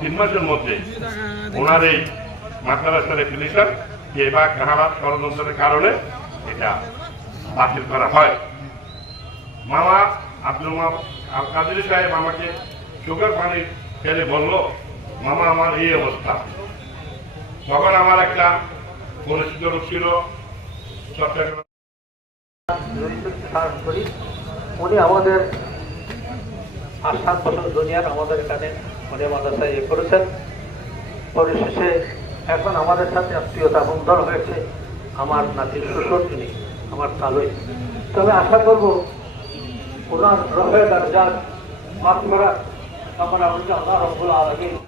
তিন মাসের মধ্যে ওনার এই মাদ্রাসার রেফিনেশন যে বা ষড়যন্ত্রের কারণে এটা বাতিল করা হয়। মামা আব্দুল মাম কাদের সাহেব আমাকে সুগার পানি ফেলে বলল, মামা, আমার এই অবস্থা। তখন আমার একটা পরিচিত লোক ছিল উনি আমাদের আর সাত বছর দুনিয়ার আমাদের এখানে উনি মাদ্রাসায় ইয়ে করেছেন। পরিশেষে এখন আমাদের সাথে আত্মীয়তা বন্ধন হয়েছে আমার নাতির শ্বশুর, তিনি আমার তালই। তবে আশা করব ওনার রহে দরজার মাত্রা আমরা আল্লাহ রব্বুল আলমিন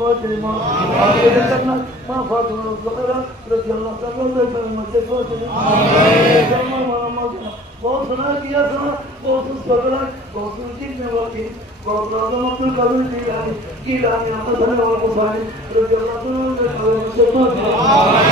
فاتما وجعلنا ما فاطمة الزهراء رضي الله تعالى عنها فاتما اللهم رمضان Olsun her yasana, olsun vakit. Allah'ım Abdül Kadir Gilani, Gilani Ahmet Ali Vakıfani, Amin.